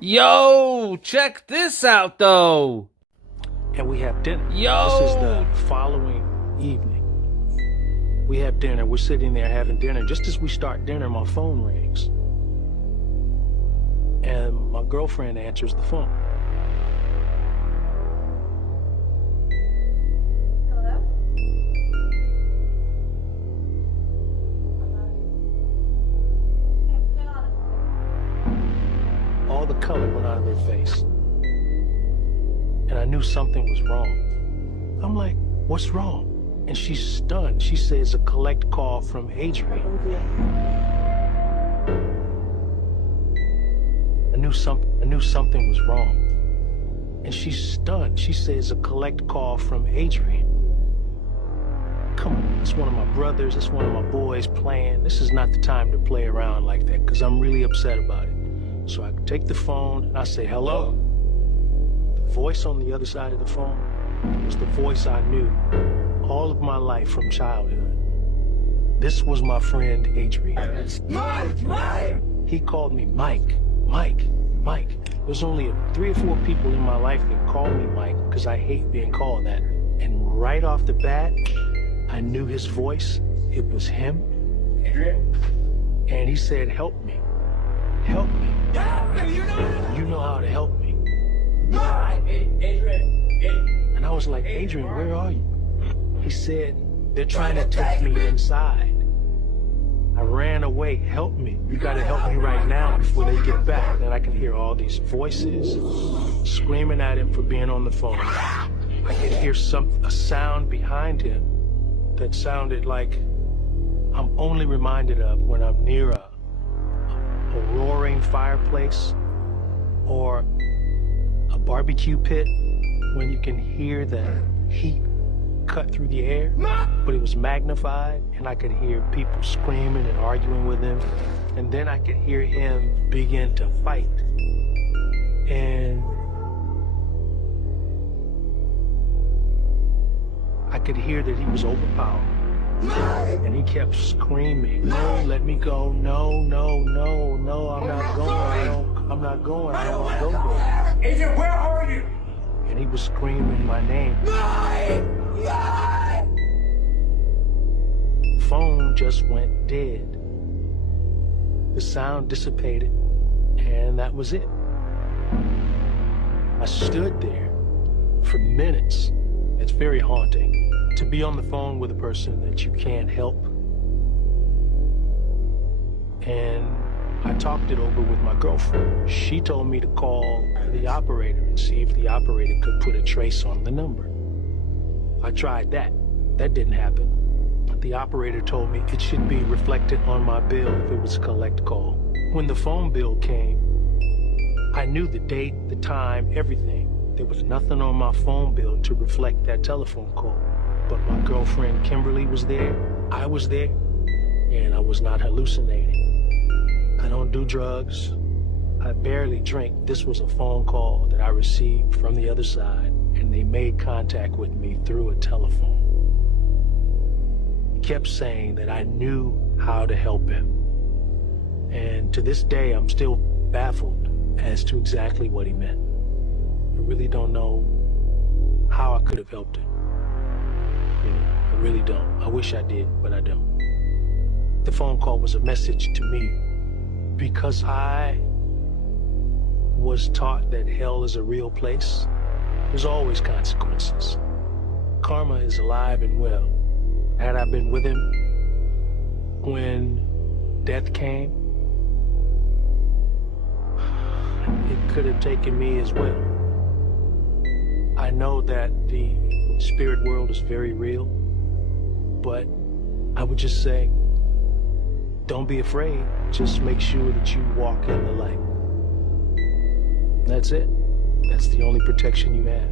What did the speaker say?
Yo, check this out though. And we have dinner. Yo. This is the following evening. We have dinner. We're sitting there having dinner. Just as we start dinner, my phone rings. And my girlfriend answers the phone. Hello? All the color went out of their face. And I knew something was wrong. I'm like, what's wrong? And she's stunned. She says a collect call from Adrian. I knew something was wrong. And she's stunned. She says a collect call from Adrian. Come on, it's one of my brothers, it's one of my boys playing. This is not the time to play around like that, because I'm really upset about it. So I take the phone and I say, hello. The voice on the other side of the phone was the voice I knew all of my life from childhood. This was my friend Adrian. Mike! He called me Mike. There's only 3 or 4 people in my life that call me Mike because I hate being called that. And right off the bat, I knew his voice. It was him. Adrian? And he said, help me. Help me. You know how to help me. Adrian. And I was like, Adrian, where are you? He said, they're trying to take me inside. I ran away. Help me. You gotta help me right now before they get back. Then I can hear all these voices screaming at him for being on the phone. I could hear a sound behind him that sounded like I'm only reminded of when I'm near a roaring fireplace or a barbecue pit, when you can hear the heat cut through the air, but it was magnified, and I could hear people screaming and arguing with him, and then I could hear him begin to fight. And I could hear that he was overpowered. And he kept screaming, no, let me go, no, I'm not going, I'm not going, I don't want to go there. Adrian, where are you? And he was screaming my name. The phone just went dead. The sound dissipated, and that was it. I stood there for minutes. It's very haunting to be on the phone with a person that you can't help. And I talked it over with my girlfriend. She told me to call the operator and see if the operator could put a trace on the number. I tried that. That didn't happen. The operator told me it should be reflected on my bill if it was a collect call. When the phone bill came, I knew the date, the time, everything. There was nothing on my phone bill to reflect that telephone call. But my girlfriend Kimberly was there, I was there, and I was not hallucinating. I don't do drugs. I barely drink. This was a phone call that I received from the other side, and they made contact with me through a telephone. He kept saying that I knew how to help him. And to this day, I'm still baffled as to exactly what he meant. I really don't know how I could have helped him. You know, I really don't. I wish I did, but I don't. The phone call was a message to me because I was taught that hell is a real place. There's always consequences. Karma is alive and well. Had I been with him when death came, it could have taken me as well. I know that the spirit world is very real, but I would just say, don't be afraid. Just make sure that you walk in the light. That's it. That's the only protection you have.